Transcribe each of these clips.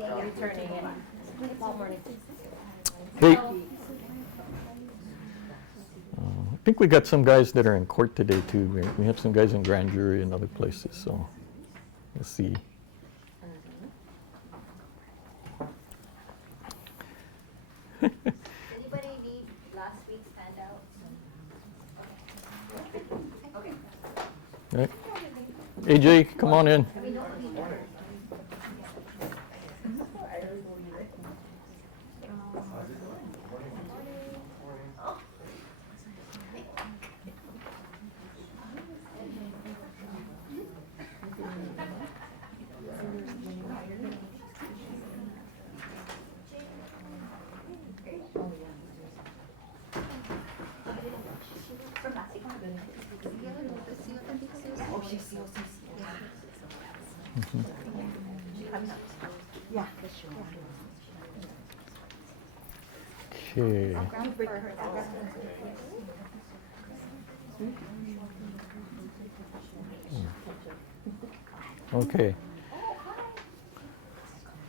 yeah, returning it. All morning. Hey, I think we got some guys that are in court today too. We have some guys in grand jury and other places, so we'll see. Anybody need last week's handout? Okay. Right. AJ, come on in. Okay. Okay.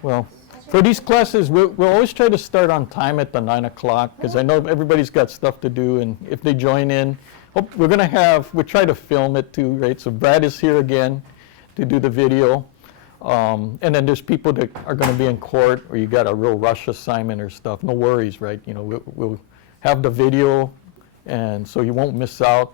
Well, for these classes, we'll always try to start on time at the 9 o'clock, because I know everybody's got stuff to do, and if they join in, we're going to we try to film it too, right? So Brad is here again to do the video. And then there's people that are going to be in court, or you got a real rush assignment or stuff. No worries, right? You know, we'll have the video, and so you won't miss out.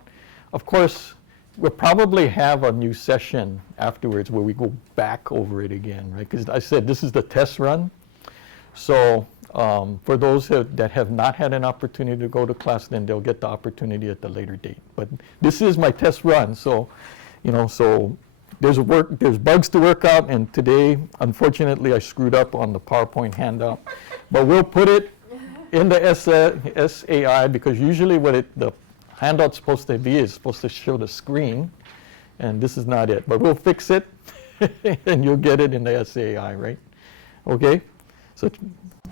Of course, we'll probably have a new session afterwards where we go back over it again, right? Because I said this is the test run. So for those that have not had an opportunity to go to class, then they'll get the opportunity at the later date. But this is my test run, so you know, so there's bugs to work out, and today, unfortunately, I screwed up on the PowerPoint handout. But we'll put it in the SAI, because usually what the handout's supposed to be is supposed to show the screen, and this is not it. But we'll fix it, and you'll get it in the SAI, right? Okay? So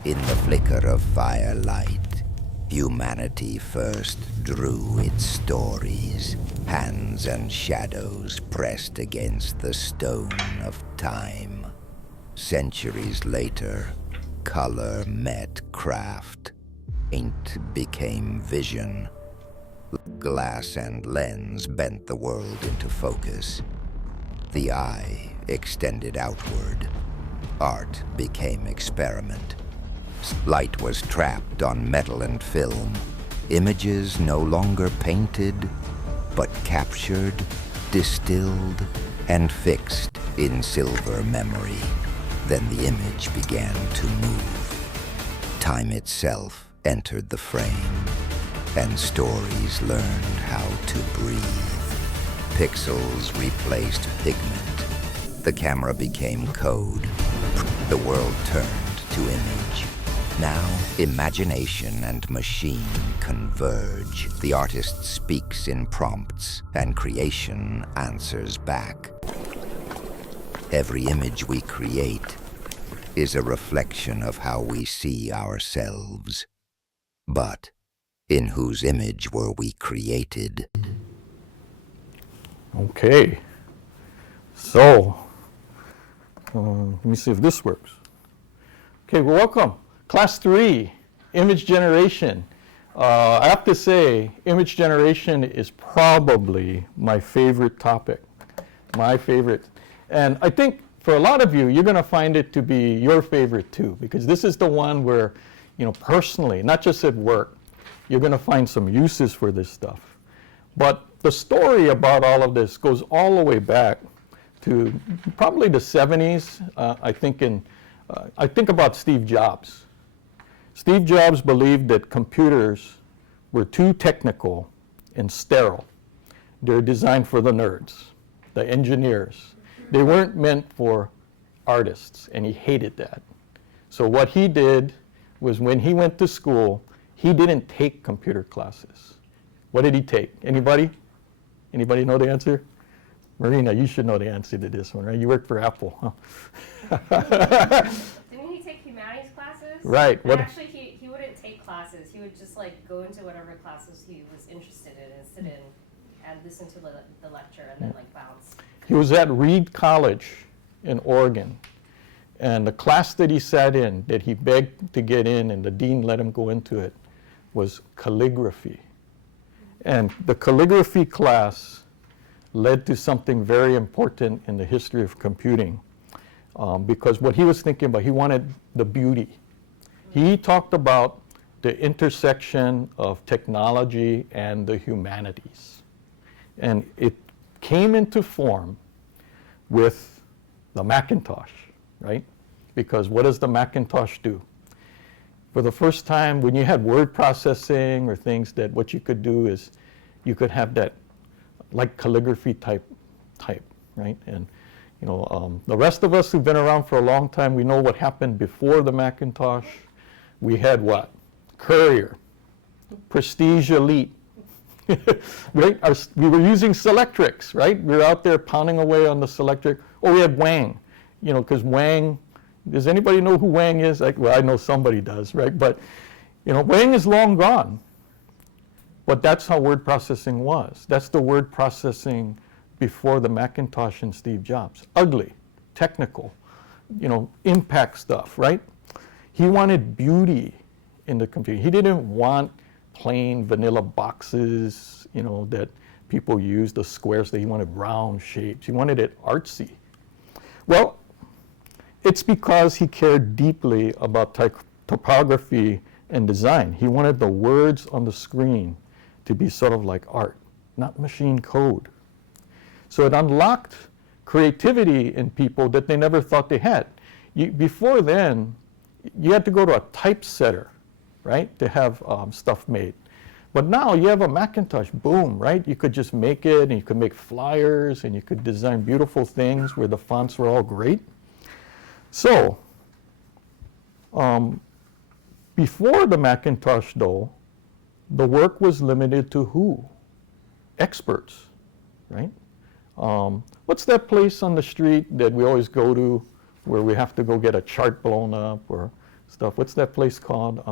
in the flicker of firelight, humanity first drew its stories, hands and shadows pressed against the stone of time. Centuries later, color met craft. Paint became vision. Glass and lens bent the world into focus. The eye extended outward. Art became experiment. Light was trapped on metal and film. Images no longer painted, but captured, distilled, and fixed in silver memory. Then the image began to move. Time itself entered the frame, and stories learned how to breathe. Pixels replaced pigment. The camera became code. The world turned to image. Now, imagination and machine converge. The artist speaks in prompts, and creation answers back. Every image we create is a reflection of how we see ourselves. But in whose image were we created? okay. So, let me see if this works. Okay, well, welcome. Class 3, image generation. I have to say, image generation is probably my favorite topic, my favorite. And I think for a lot of you, you're going to find it to be your favorite too, because this is the one where, you know, personally, not just at work, you're going to find some uses for this stuff. But the story about all of this goes all the way back to probably the 70s. I think about Steve Jobs. Steve Jobs believed that computers were too technical and sterile. They're designed for the nerds, the engineers. They weren't meant for artists, and he hated that. So what he did was, when he went to school, he didn't take computer classes. What did he take? Anybody? Anybody know the answer? Marina, you should know the answer to this one, right? You work for Apple, huh? Didn't he take humanities classes? Right. What? Actually, he wouldn't take classes. He would just like go into whatever classes he was interested in and sit in and listen to the lecture and then like bounce. He was at Reed College in Oregon, And the class that he sat in, that he begged to get in and the dean let him go into it, was calligraphy. And the calligraphy class led to something very important in the history of computing. Because what he was thinking about, he wanted the beauty. He talked about the intersection of technology and the humanities. And it came into form with the Macintosh, right? Because what does the Macintosh do? For the first time, when you had word processing or things, that what you could do is you could have that like calligraphy type, right? And the rest of us who've been around for a long time, we know what happened before the Macintosh. We had what? Courier, Prestige Elite, right? We were using Selectrics, right? We were out there pounding away on the Selectric. Oh, we had Wang, because Wang, does anybody know who Wang is? Well, I know somebody does, right? But, Wang is long gone. But that's how word processing was. That's the word processing before the Macintosh and Steve Jobs. Ugly, technical, impact stuff, right? He wanted beauty in the computer. He didn't want plain vanilla boxes, that people use, the squares. He wanted round shapes. He wanted it artsy. Well, it's because he cared deeply about topography and design. He wanted the words on the screen to be sort of like art, not machine code. So it unlocked creativity in people that they never thought they had. Before then, you had to go to a typesetter, right, to have stuff made. But now you have a Macintosh, boom, right? You could just make it, and you could make flyers, and you could design beautiful things where the fonts were all great. So, before the Macintosh, though, the work was limited to who? Experts, right? What's that place on the street that we always go to where we have to go get a chart blown up or stuff? What's that place called?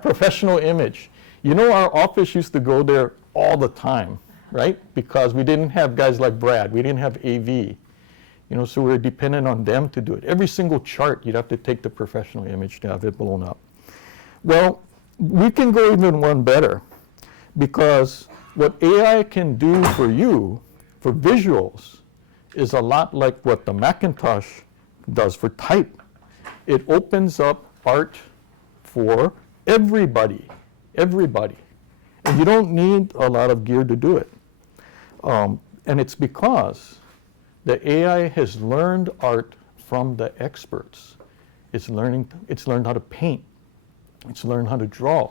Professional Image. Our office used to go there all the time, right? Because we didn't have guys like Brad. We didn't have AV. So we were dependent on them to do it. Every single chart, you'd have to take the Professional Image to have it blown up. Well, we can go even one better, because what AI can do for you, for visuals, is a lot like what the Macintosh does for type. It opens up art for everybody. And you don't need a lot of gear to do it. And it's because the AI has learned art from the experts. It's learned how to paint. It's learned how to draw.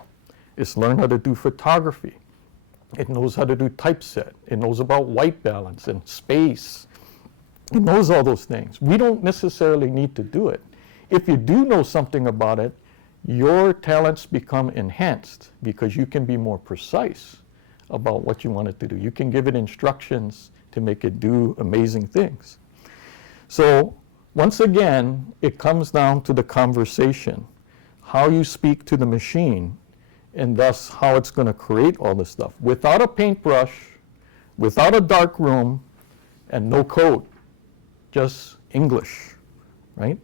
It's learned how to do photography. It knows how to do typeset. It knows about white balance and space. It knows all those things. We don't necessarily need to do it. If you do know something about it, your talents become enhanced because you can be more precise about what you want it to do. You can give it instructions to make it do amazing things. So once again, it comes down to the conversation, how you speak to the machine, and thus how it's going to create all this stuff. Without a paintbrush, without a dark room, and no code, just English, right?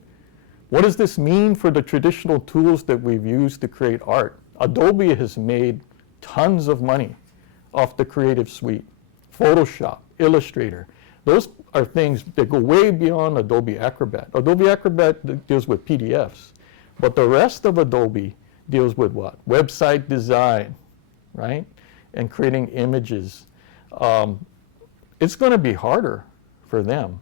What does this mean for the traditional tools that we've used to create art? Adobe has made tons of money off the Creative Suite. Photoshop, Illustrator. Those are things that go way beyond Adobe Acrobat. Adobe Acrobat deals with PDFs, but the rest of Adobe deals with what? Website design, right? And creating images. It's going to be harder for them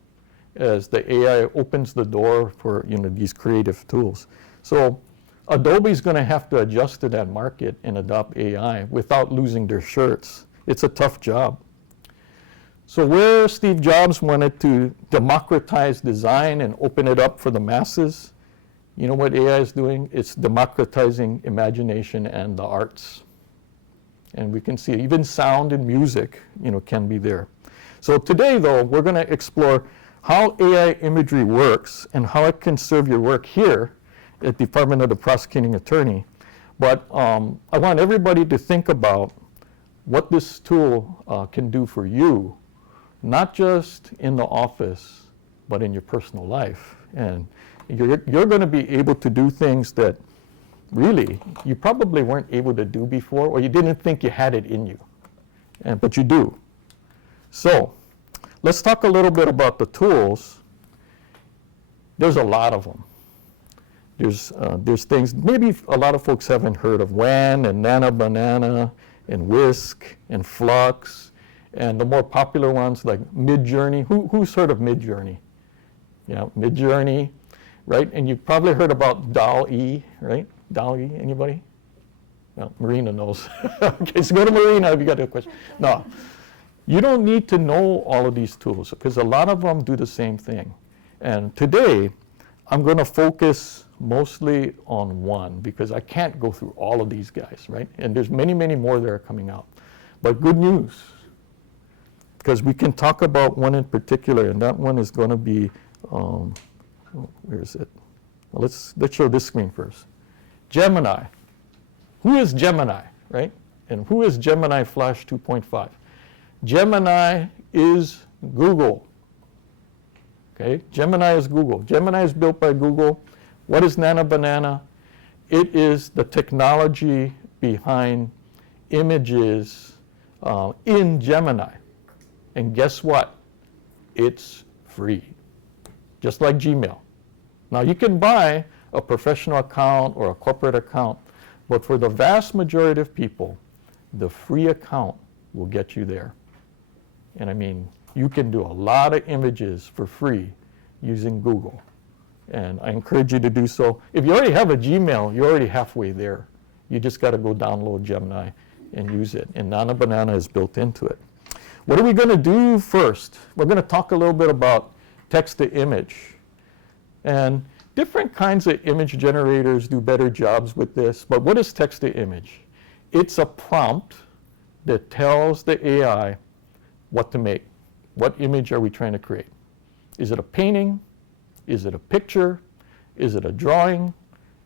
as the AI opens the door for these creative tools. So Adobe's going to have to adjust to that market and adopt AI without losing their shirts. It's a tough job. So where Steve Jobs wanted to democratize design and open it up for the masses, you know what AI is doing? It's democratizing imagination and the arts. And we can see even sound and music, can be there. So today, though, we're going to explore how AI imagery works and how it can serve your work here at the Department of the Prosecuting Attorney. But I want everybody to think about what this tool can do for you, not just in the office, but in your personal life And you're going to be able to do things that really you probably weren't able to do before, or you didn't think you had it in you, but you do. So let's talk a little bit about the tools. There's a lot of them. There's things, maybe a lot of folks haven't heard of WAN and Nana Banana and Whisk and Flux, and the more popular ones like Midjourney. Who's heard of Midjourney? Yeah, Midjourney, right? And you've probably heard about DALL-E, right? DALL-E, anybody? Well, Marina knows. Okay, so go to Marina if you got a question. No, you don't need to know all of these tools because a lot of them do the same thing. And today, I'm going to focus mostly on one because I can't go through all of these guys, right? And there's many, many more that are coming out. But good news, because we can talk about one in particular, and that one is going to be, where is it? Well, let's show this screen first. Gemini. Who is Gemini, right? And who is Gemini Flash 2.5? Gemini is Google. Okay, Gemini is Google. Gemini is built by Google. What is Nana Banana? It is the technology behind images in Gemini. And guess what? It's free, just like Gmail. Now you can buy a professional account or a corporate account, but for the vast majority of people, the free account will get you there. And I mean, you can do a lot of images for free using Google. And I encourage you to do so. If you already have a Gmail, you're already halfway there. You just got to go download Gemini and use it. And Nana Banana is built into it. What are we going to do first? We're going to talk a little bit about text to image. And different kinds of image generators do better jobs with this. But what is text to image? It's a prompt that tells the AI what to make. What image are we trying to create? Is it a painting? Is it a picture? Is it a drawing?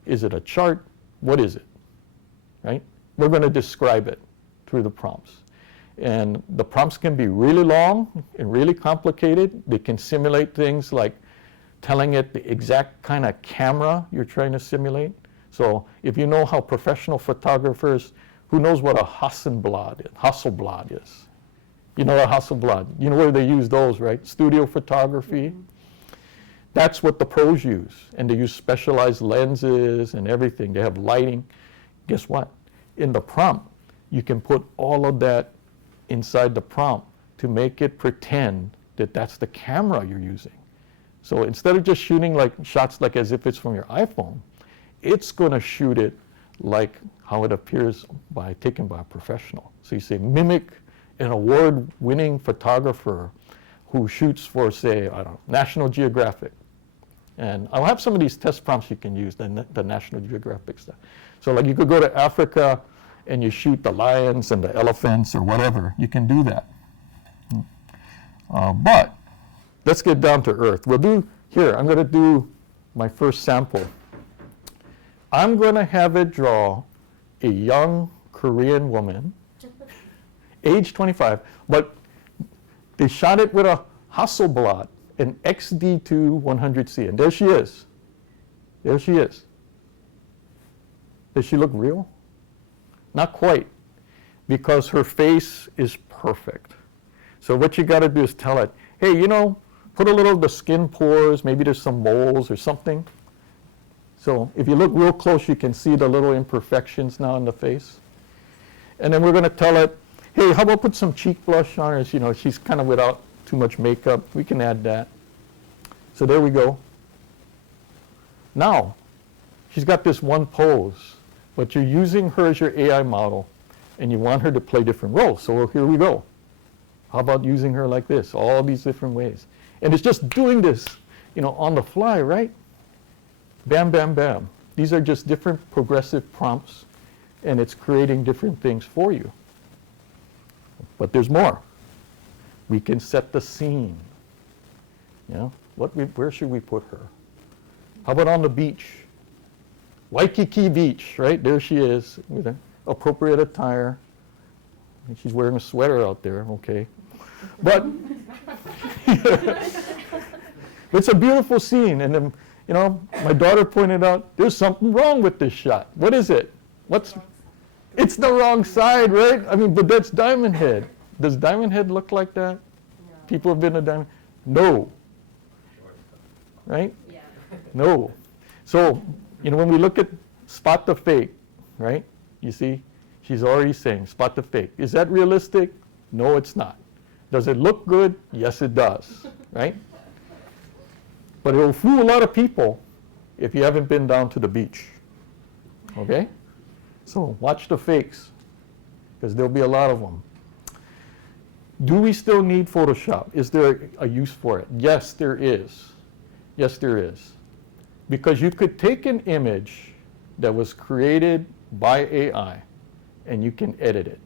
Is it a chart? What is it? Right? We're going to describe it through the prompts. And the prompts can be really long and really complicated. They can simulate things like telling it the exact kind of camera you're trying to simulate. So if you know how professional photographers, who knows what a Hasselblad is? You know a Hasselblad. You know where they use those, right? Studio photography. That's what the pros use. And they use specialized lenses and everything. They have lighting. Guess what? In the prompt, you can put all of that inside the prompt to make it pretend that that's the camera you're using. So instead of just shooting like shots like as if it's from your iPhone, it's going to shoot it like how it appears taken by a professional. So you say mimic an award-winning photographer who shoots for, say, I don't know, National Geographic. And I'll have some of these test prompts you can use, the National Geographic stuff. So like you could go to Africa and you shoot the lions and the elephants or whatever. You can do that. But let's get down to earth. I'm going to do my first sample. I'm going to have it draw a young Korean woman, age 25, but they shot it with a Hasselblad, an XD2 100C, and there she is. There she is. Does she look real? Not quite, because her face is perfect. So what you got to do is tell it, hey, put a little of the skin pores, maybe there's some moles or something. So if you look real close, you can see the little imperfections now in the face. And then we're going to tell it, hey, how about put some cheek blush on her? She's kind of without too much makeup. We can add that. So there we go. Now, she's got this one pose, but you're using her as your AI model, and you want her to play different roles. So here we go. How about using her like this, all these different ways? And it's just doing this, on the fly, right? Bam, bam, bam. These are just different progressive prompts, and it's creating different things for you. But there's more. We can set the scene. Where should we put her? How about on the beach? Waikiki Beach, right? There she is with an appropriate attire. She's wearing a sweater out there, okay. But It's a beautiful scene, and then, you know, my daughter pointed out, there's something wrong with this shot. What is it? It's the wrong side, right? I mean, but that's Diamond Head. Does Diamond Head look like that? People have been to Diamond? No. Right? Yeah. No. So, you know, when we look at spot the fake, right? You see, she's already saying spot the fake. Is that realistic? No, it's not. Does it look good? Yes, it does, right? But it will fool a lot of people if you haven't been down to the beach, okay? So watch the fakes, because there'll be a lot of them. Do we still need Photoshop? Is there a use for it? Yes, there is. Yes, there is. Because you could take an image that was created by AI and you can edit it.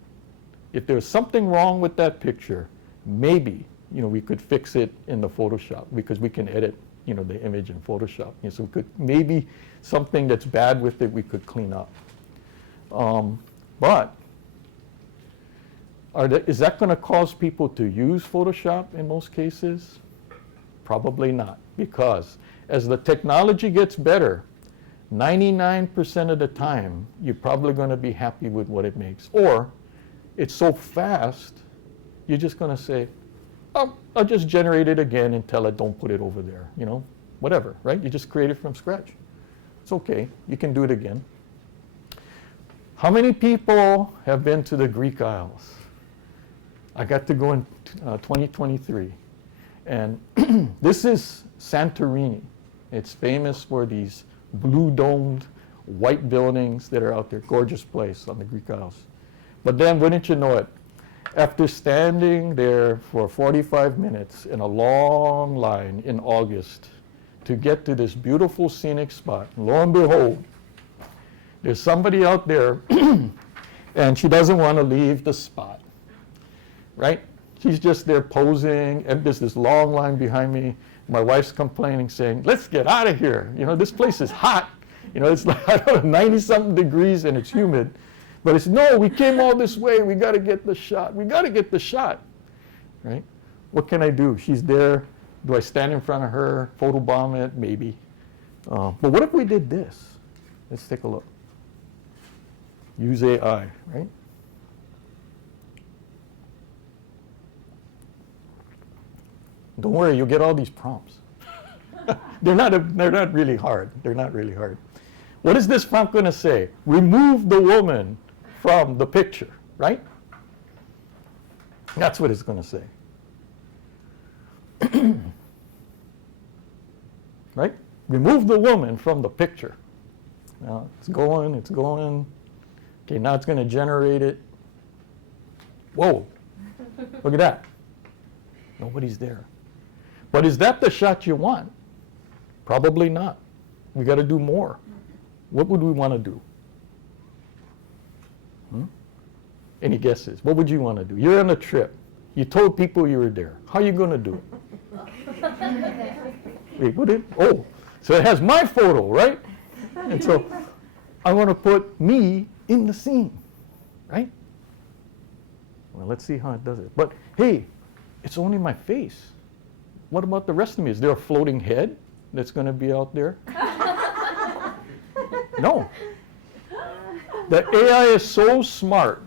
If there's something wrong with that picture, maybe, you know, we could fix it in the Photoshop, because we can edit, you know, the image in Photoshop. You know, so we could, maybe something that's bad with it we could clean up. But is that going to cause people to use Photoshop in most cases? Probably not, because as the technology gets better, 99% of the time, you're probably going to be happy with what it makes. Or it's so fast, you're just going to say, oh, I'll just generate it again and tell it, don't put it over there, you know, whatever, right? You just create it from scratch. It's okay, you can do it again. How many people have been to the Greek Isles? I got to go in 2023. And this is Santorini. It's famous for these blue-domed white buildings that are out there. Gorgeous place on the Greek Isles. But then, wouldn't you know it, after standing there for 45 minutes in a long line in August to get to this beautiful scenic spot, lo and behold, there's somebody out there and she doesn't want to leave the spot, right? She's just there posing, and there's this long line behind me. My wife's complaining, saying, let's get out of here. You know, this place is hot. You know, it's like, I don't know, 90-something degrees and it's humid. But it's, no, we came all this way. We got to get the shot. We got to get the shot, right? What can I do? She's there. Do I stand in front of her, photobomb it? Maybe. But what if we did this? Let's take a look. Use AI, right? Don't worry, you'll get all these prompts. They're not really hard. They're not really hard. What is this prompt going to say? Remove the woman from the picture, right? That's what it's going to say. Right? Remove the woman from the picture. Now, it's going, it's going. Okay, now it's going to generate it. Whoa, look at that. Nobody's there. But is that the shot you want? Probably not. We got to do more. What would we want to do? Any guesses? What would you want to do? You're on a trip. You told people you were there. How are you going to do it? Wait, what did? Oh, so it has my photo, right? And so I want to put me in the scene, right? Well, let's see how it does it. But hey, it's only my face. What about the rest of me? Is there a floating head that's going to be out there? No. The AI is so smart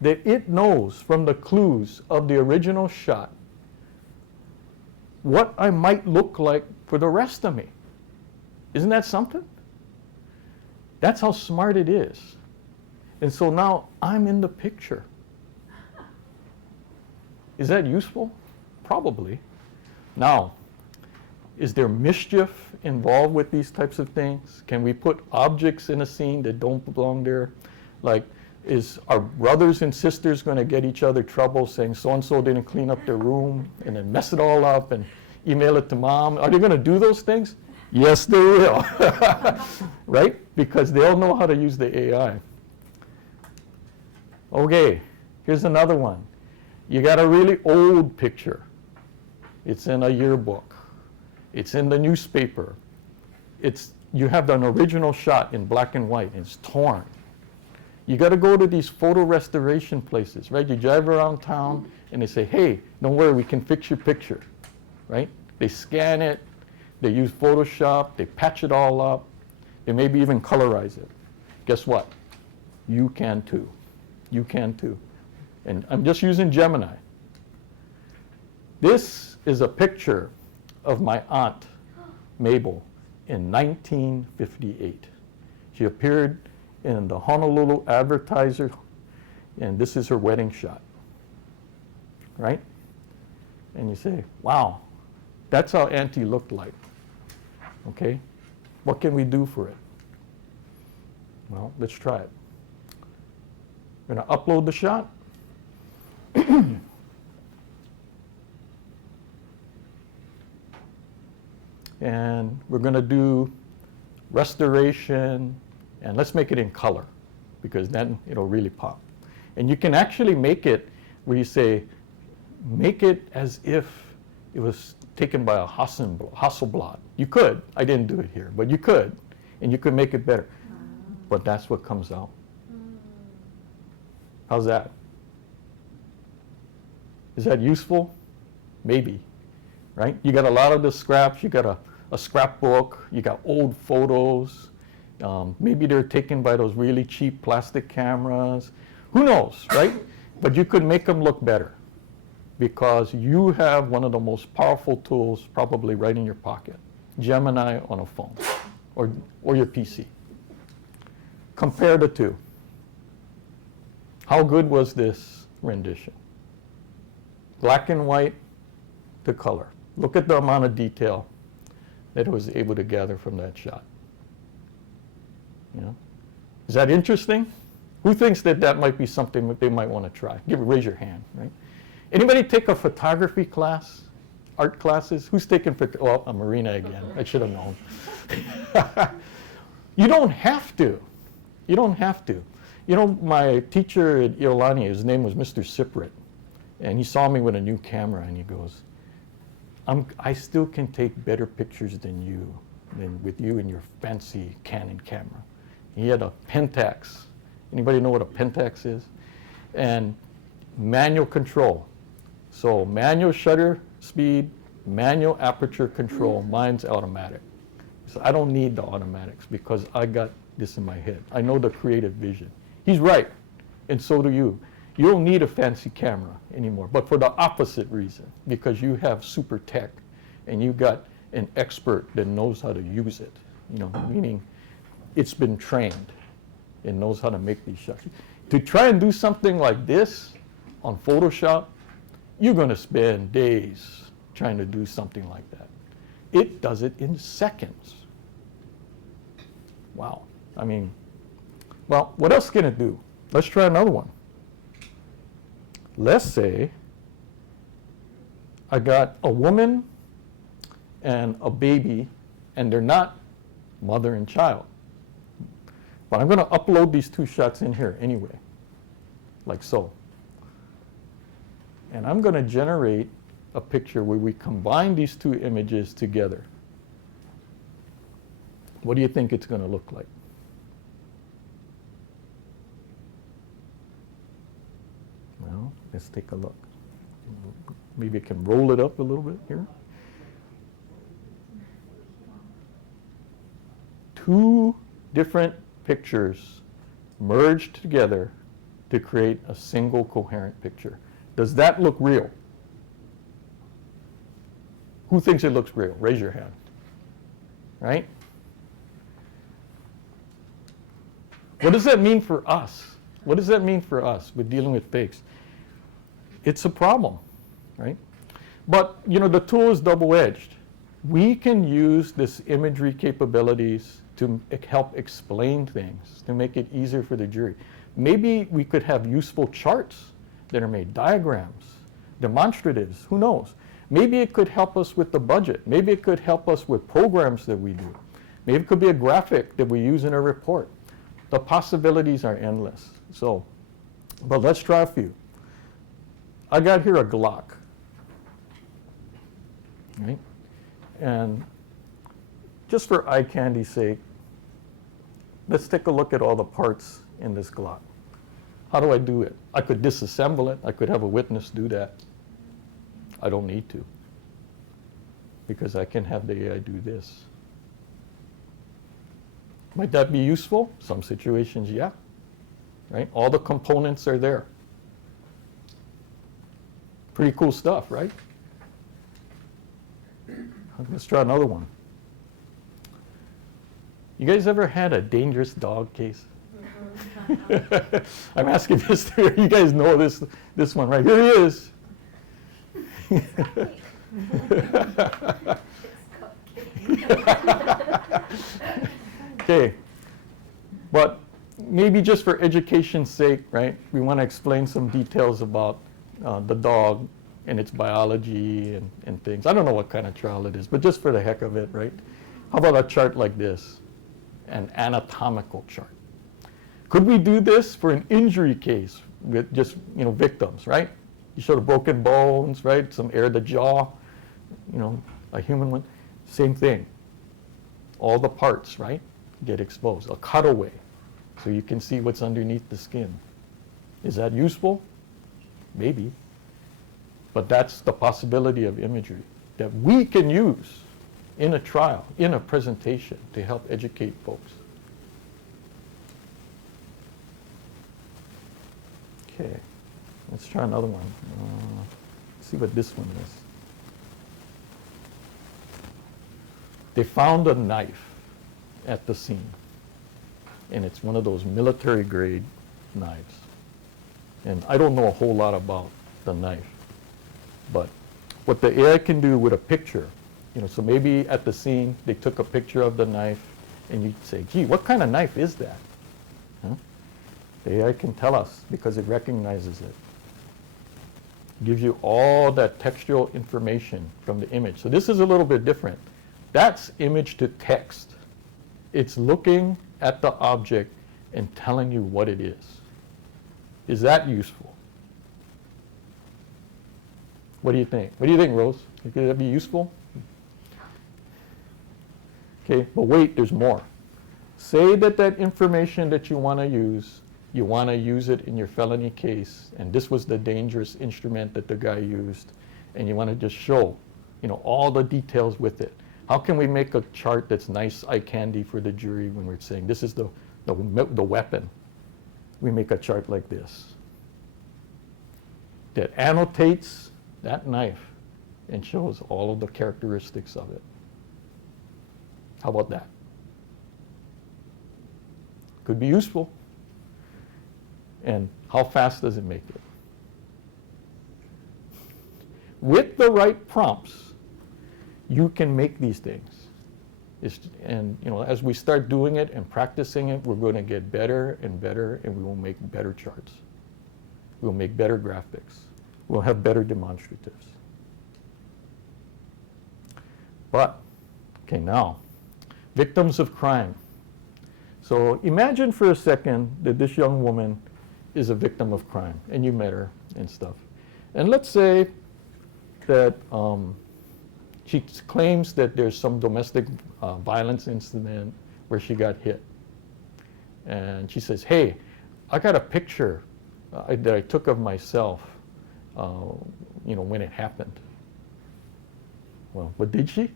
that it knows from the clues of the original shot what I might look like for the rest of me. Isn't that something? That's how smart it is. And so now I'm in the picture. Is that useful? Probably. Now, is there mischief involved with these types of things? Can we put objects in a scene that don't belong there? Like, are brothers and sisters going to get each other trouble saying so-and-so didn't clean up their room and then mess it all up and email it to mom? Are they going to do those things? Yes, they will. Right? Because they'll know how to use the AI. Okay, here's another one. You got a really old picture. It's in a yearbook. It's in the newspaper. You have an original shot in black and white. It's torn. You got to go to these photo restoration places, right? You drive around town and they say, hey, don't worry, we can fix your picture, right? They scan it they use Photoshop, they patch it all up, they maybe even colorize it. Guess what? You can too. You can too. And I'm just using Gemini. This is a picture of my aunt, Mabel, in 1958. She appeared in the Honolulu Advertiser, and this is her wedding shot, right? And you say, wow, that's how Auntie looked like, okay? What can we do for it? Well, let's try it. We're going to upload the shot. And we're going to do restoration, and let's make it in color, because then it'll really pop. And you can actually make it where you say, make it as if it was taken by a Hasselblad. You could. I didn't do it here, but you could. And you could make it better. But that's what comes out. How's that? Is that useful? Maybe, right? You got a lot of the scraps. You got a scrapbook. You got old photos. Maybe they're taken by those really cheap plastic cameras. Who knows, right? But you could make them look better because you have one of the most powerful tools probably right in your pocket, Gemini on a phone or your PC. Compare the two. How good was this rendition? Black and white to color. Look at the amount of detail that it was able to gather from that shot. You know? Is that interesting? Who thinks that that might be something that they might want to try? Raise your hand, right? Anybody take a photography class, art classes? Who's taking well, Marina again. I should have known. You don't have to. You don't have to. You know, my teacher at Iolani, his name was Mr. Siprit, and he saw me with a new camera, and he goes, I still can take better pictures than with you and your fancy Canon camera. He had a Pentax. Anybody know what a Pentax is? And manual control. So manual shutter speed, manual aperture control. Mine's automatic. So I don't need the automatics because I got this in my head. I know the creative vision. He's right, and so do you. You don't need a fancy camera anymore, but for the opposite reason, because you have super tech and you got an expert that knows how to use it, you know, meaning it's been trained and knows how to make these shots. To try and do something like this on Photoshop, you're going to spend days trying to do something like that. It does it in seconds. Wow. I mean, well, what else can it do? Let's try another one. Let's say I got a woman and a baby, and they're not mother and child. But I'm going to upload these two shots in here anyway, like so. And I'm going to generate a picture where we combine these two images together. What do you think it's going to look like? Well, let's take a look. Maybe I can roll it up a little bit here. Two different pictures merged together to create a single coherent picture. Does that look real? Who thinks it looks real? Raise your hand. Right? What does that mean for us? What does that mean for us with dealing with fakes? It's a problem, right? But, you know, the tool is double-edged. We can use this imagery capabilities to help explain things, to make it easier for the jury. Maybe we could have useful charts that are made, diagrams, demonstratives, who knows? Maybe it could help us with the budget. Maybe it could help us with programs that we do. Maybe it could be a graphic that we use in a report. The possibilities are endless. So, but let's try a few. I got here a Glock, right? And just for eye candy's sake, let's take a look at all the parts in this Glock. How do I do it? I could disassemble it. I could have a witness do that. I don't need to. because I can have the AI do this. Might that be useful? Some situations, yeah. Right? All the components are there. Pretty cool stuff, right? Let's try another one. You guys ever had a dangerous dog case? I'm asking this to you guys know this one, right? Here he is. Okay, but maybe just for education's sake, right, we want to explain some details about the dog and its biology and things. I don't know what kind of trial it is, but just for the heck of it, right? How about a chart like this, an anatomical chart? Could we do this for an injury case with just, victims, right? You show the broken bones, right? Some air the jaw, a human one. Same thing. All the parts, right, get exposed. A cutaway, so you can see what's underneath the skin. Is that useful? Maybe. But that's the possibility of imagery that we can use in a trial, in a presentation, to help educate folks. Okay, let's try another one. See what this one is. They found a knife at the scene, and it's one of those military grade knives. And I don't know a whole lot about the knife, but what the AI can do with a picture, so maybe at the scene they took a picture of the knife, and you say, gee, what kind of knife is that? Huh? The AI can tell us because it recognizes it. Gives you all that textual information from the image. So this is a little bit different. That's image to text. It's looking at the object and telling you what it is. Is that useful? What do you think? What do you think, Rose? Could that be useful? Okay, but wait, there's more. Say that information that you want to use it in your felony case, and this was the dangerous instrument that the guy used, and you want to just show, all the details with it. How can we make a chart that's nice eye candy for the jury when we're saying this is the weapon? We make a chart like this that annotates that knife and shows all of the characteristics of it. How about that? Could be useful. And how fast does it make it? With the right prompts, you can make these things. As we start doing it and practicing it, we're going to get better and better, and we will make better charts. We'll make better graphics. We'll have better demonstratives. But, okay, now, victims of crime. So imagine for a second that this young woman is a victim of crime, and you met her and stuff. And let's say that she claims that there's some domestic violence incident where she got hit. And she says, hey, I got a picture that I took of myself, when it happened. Well, but did she?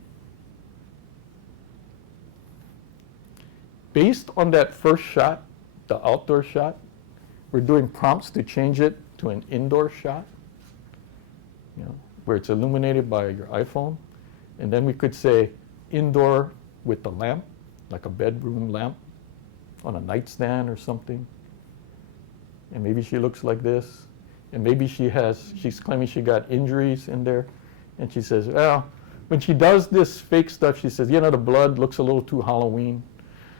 Based on that first shot, the outdoor shot, we're doing prompts to change it to an indoor shot, where it's illuminated by your iPhone. And then we could say indoor with the lamp, like a bedroom lamp on a nightstand or something. And maybe she looks like this. And maybe she's claiming she got injuries in there. And she says, well, when she does this fake stuff, she says, the blood looks a little too Halloween.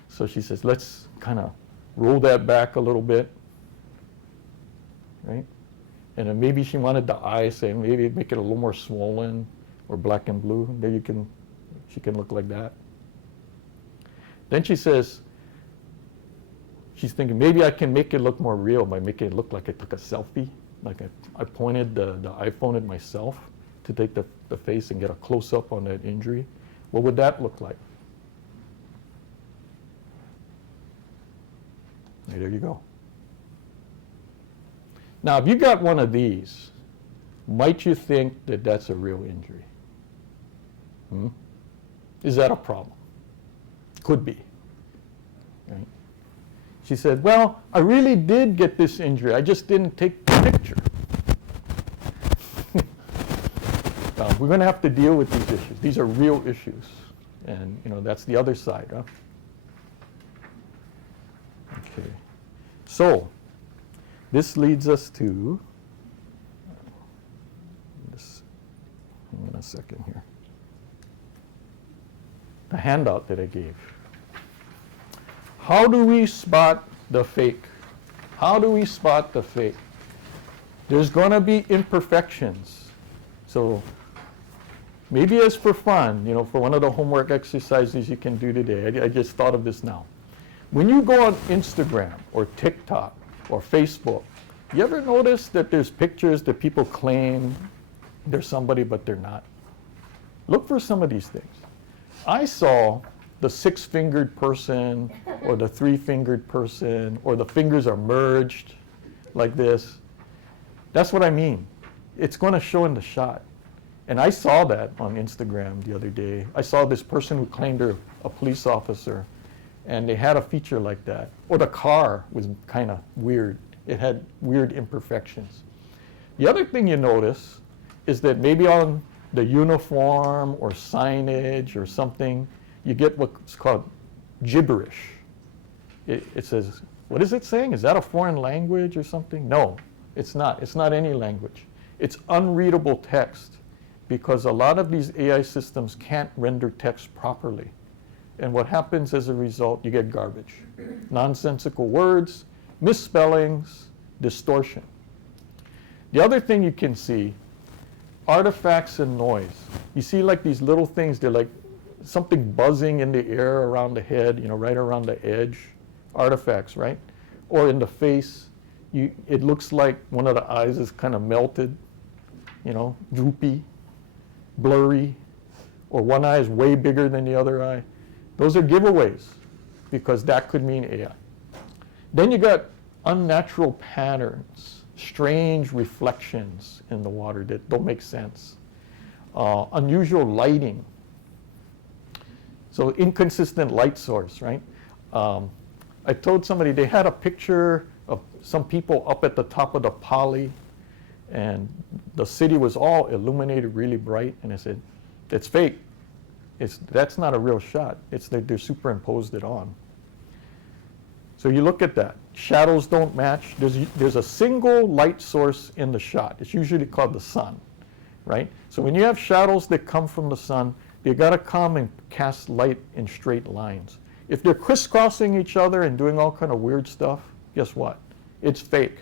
So she says, let's kind of roll that back a little bit, right? And then maybe she wanted the eye, say, maybe make it a little more swollen or black and blue. There she can look like that. Then she says, she's thinking, maybe I can make it look more real by making it look like I took a selfie. Like I pointed the iPhone at myself to take the face and get a close-up on that injury. What would that look like? Hey, there you go. Now, if you got one of these, might you think that that's a real injury? Is that a problem? Could be. Right? She said, well, I really did get this injury. I just didn't take the picture. We're going to have to deal with these issues. These are real issues. And, that's the other side. Huh? Okay. So, this leads us to this. Hang on a second here. The handout that I gave. How do we spot the fake? How do we spot the fake? There's going to be imperfections. So maybe as for fun, for one of the homework exercises you can do today, I just thought of this now. When you go on Instagram or TikTok or Facebook, you ever notice that there's pictures that people claim they're somebody but they're not? Look for some of these things. I saw the 6-fingered person or the 3-fingered person or the fingers are merged like this. That's what I mean. It's going to show in the shot. And I saw that on Instagram the other day. I saw this person who claimed they're a police officer, and they had a feature like that. Or the car was kind of weird. It had weird imperfections. The other thing you notice is that maybe on the uniform or signage or something, you get what's called gibberish. It says, what is it saying? Is that a foreign language or something? No, it's not. It's not any language. It's unreadable text, because a lot of these AI systems can't render text properly. And what happens as a result, you get garbage. Nonsensical words, misspellings, distortion. The other thing you can see, artifacts and noise. You see like these little things, they're like something buzzing in the air around the head, right around the edge. Artifacts, right? Or in the face, it looks like one of the eyes is kind of melted, droopy, blurry, or one eye is way bigger than the other eye. Those are giveaways, because that could mean AI. Then you got unnatural patterns, strange reflections in the water that don't make sense. Unusual lighting. So inconsistent light source, right? I told somebody they had a picture of some people up at the top of the Pali, and the city was all illuminated really bright, and I said, it's fake. That's not a real shot. It's that they're superimposed it on. So you look at that. Shadows don't match. There's a single light source in the shot. It's usually called the sun, right? So when you have shadows that come from the sun, they got to come and cast light in straight lines. If they're crisscrossing each other and doing all kind of weird stuff, guess what? It's fake.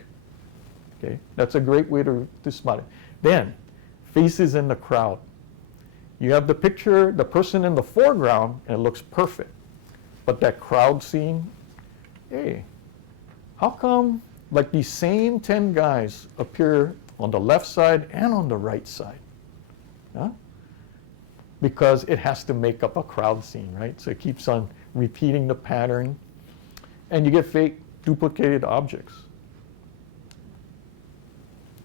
Okay, that's a great way to spot it. Then, faces in the crowd. You have the picture, the person in the foreground, and it looks perfect. But that crowd scene, hey, how come like these same 10 guys appear on the left side and on the right side? Huh? Because it has to make up a crowd scene, right? So it keeps on repeating the pattern, and you get fake duplicated objects.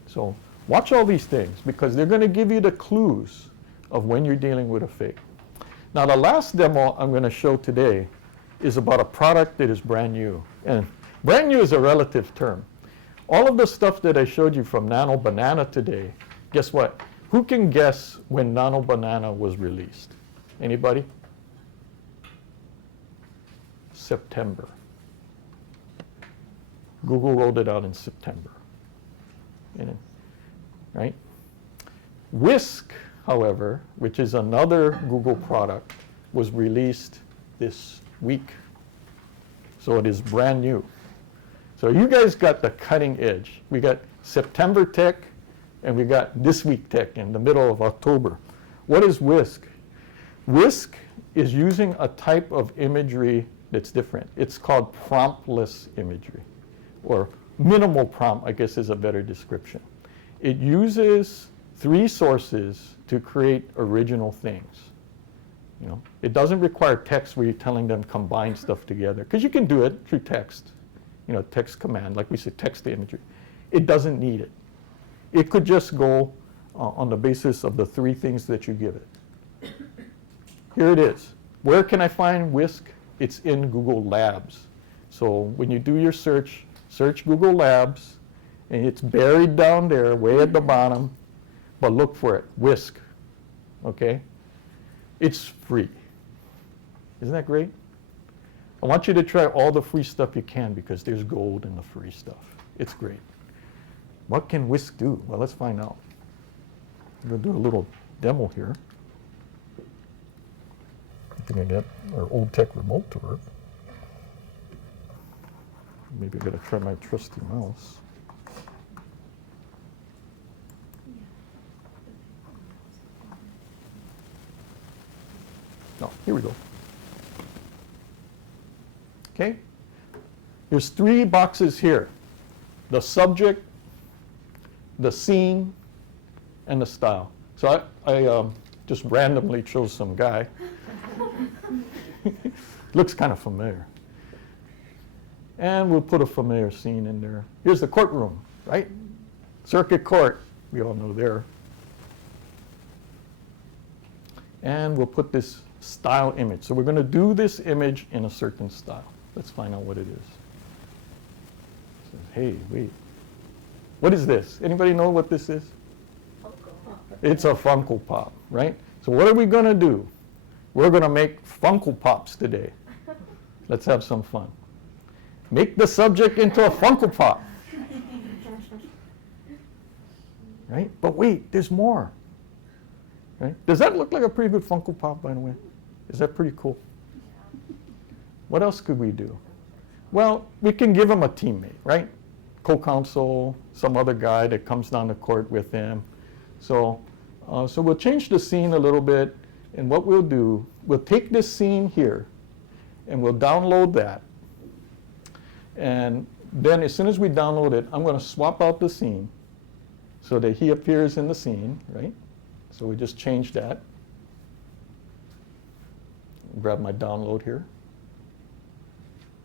So watch all these things, because they're going to give you the clues of when you're dealing with a fake. Now the last demo I'm going to show today is about a product that is brand new. And brand new is a relative term. All of the stuff that I showed you from Nano Banana today, guess what? Who can guess when Nano Banana was released? Anybody? September. Google rolled it out in September. Right? Whisk, however, which is another Google product, was released this week. So it is brand new. So you guys got the cutting edge. We got September tech, and we got this week tech in the middle of October. What is Whisk? Whisk is using a type of imagery that's different. It's called promptless imagery, or minimal prompt, I guess is a better description. It uses 3 sources to create original things. It doesn't require text where you're telling them combine stuff together, because you can do it through text, text command, like we said, text to imagery. It doesn't need it. It could just go on the basis of the 3 things that you give it. here it is. Where can I find Whisk? It's in Google Labs. So when you do your search, search Google Labs, and it's buried down there, way at the bottom, but look for it, Whisk, okay? It's free. Isn't that great? I want you to try all the free stuff you can because there's gold in the free stuff. It's great. What can Whisk do? Well, let's find out. I'm going to do a little demo here. I'm going to get our old tech remote to work. Maybe I got to try my trusty mouse. No, here we go. Okay? There's 3 boxes here. The subject, the scene, and the style. So I just randomly chose some guy. Looks kind of familiar. And we'll put a familiar scene in there. Here's the courtroom, right? Circuit court, we all know there. And we'll put this style image. So we're going to do this image in a certain style. Let's find out what it is. It says, hey, wait. What is this? Anybody know what this is? It's a Funko Pop, right? So what are we going to do? We're going to make Funko Pops today. Let's have some fun. Make the subject into a Funko Pop. Right? But wait, there's more. Right? Does that look like a pretty good Funko Pop, by the way? Is that pretty cool? What else could we do? Well, we can give him a teammate, right? Co-counsel, some other guy that comes down to court with him. So we'll change the scene a little bit, and what we'll do, we'll take this scene here, and we'll download that. And then as soon as we download it, I'm going to swap out the scene so that he appears in the scene, right? So we just change that. Grab my download here.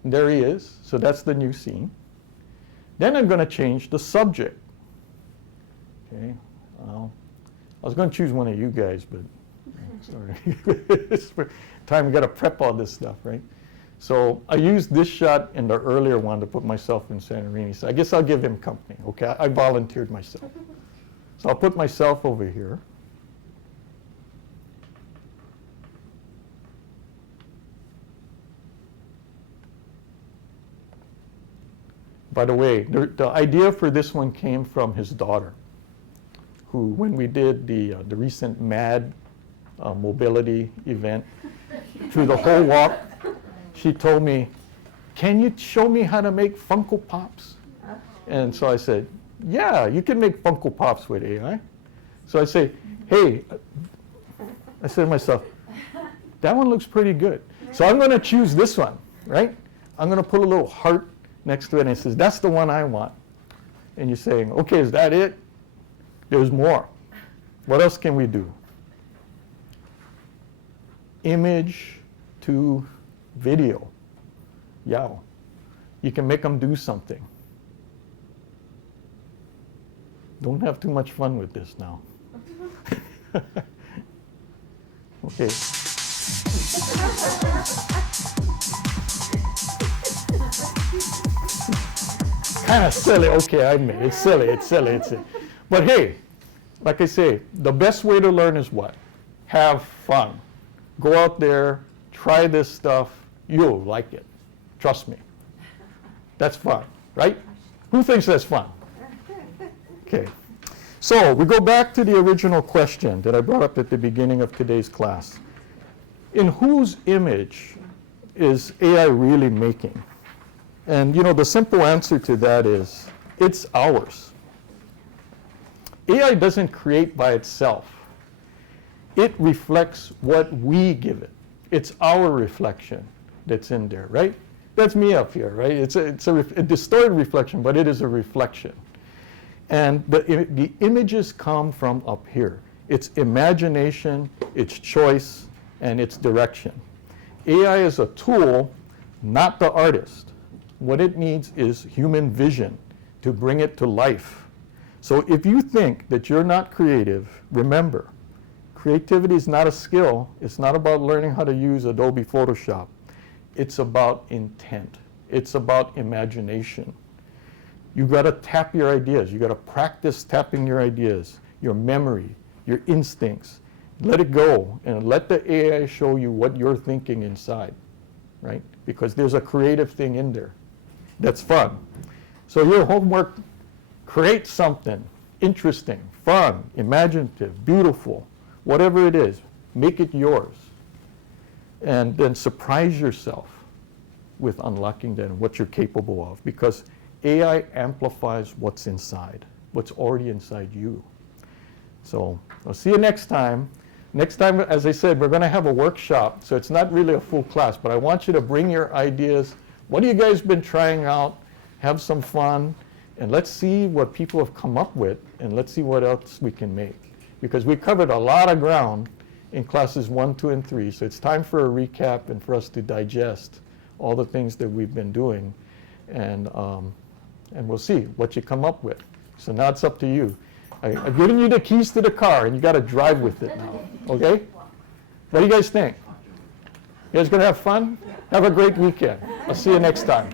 And there he is. So that's the new scene. Then I'm going to change the subject. Okay. I was going to choose one of you guys, but sorry. It's time we got to prep all this stuff, right? So I used this shot in the earlier one to put myself in Santorini. So I guess I'll give him company. Okay, I volunteered myself. So I'll put myself over here. By the way, the idea for this one came from his daughter, who, when we did the recent MAD mobility event, through the whole walk, she told me, can you show me how to make Funko Pops? And so I said, yeah, you can make Funko Pops with AI. So I say, hey, I said to myself, that one looks pretty good. So I'm going to choose this one, right? I'm going to put a little heart next to it, and it says, that's the one I want. And you're saying, okay, is that it? There's more. What else can we do? Image to video. Yeah. You can make them do something. Don't have too much fun with this now. Okay. Kind of silly. Okay, I admit it's silly. It's silly. But hey, like I say, the best way to learn is what? Have fun. Go out there, try this stuff. You'll like it. Trust me. That's fun, right? Who thinks that's fun? Okay. So we go back to the original question that I brought up at the beginning of today's class. In whose image is AI really making? And you know, the simple answer to that is, it's ours. AI doesn't create by itself. It reflects what we give it. It's our reflection that's in there, right? That's me up here, right? It's a distorted reflection, but it is a reflection. And the images come from up here. It's imagination, it's choice, and it's direction. AI is a tool, not the artist. What it needs is human vision to bring it to life. So if you think that you're not creative, remember, Creativity is not a skill. It's not about learning how to use Adobe Photoshop. It's about intent. It's about imagination. You got to tap your ideas. You got to practice tapping your ideas, your memory, your instincts. Let it go and let the AI show you what you're thinking inside, right? Because there's a creative thing in there that's fun. So your homework, create something interesting, fun, imaginative, beautiful, whatever it is, make it yours. And then surprise yourself with unlocking then what you're capable of, because AI amplifies what's inside, what's already inside you. So I'll see you next time. Next time, as I said, we're going to have a workshop, so it's not really a full class, but I want you to bring your ideas. What have you guys been trying out? Have some fun, and let's see what people have come up with, and let's see what else we can make. Because we covered a lot of ground in classes 1, 2, and 3, so it's time for a recap and for us to digest all the things that we've been doing, and we'll see what you come up with. So now it's up to you. I've given you the keys to the car, and you got to drive with it now, okay? What do you guys think? You guys gonna have fun? Have a great weekend. I'll see you next time.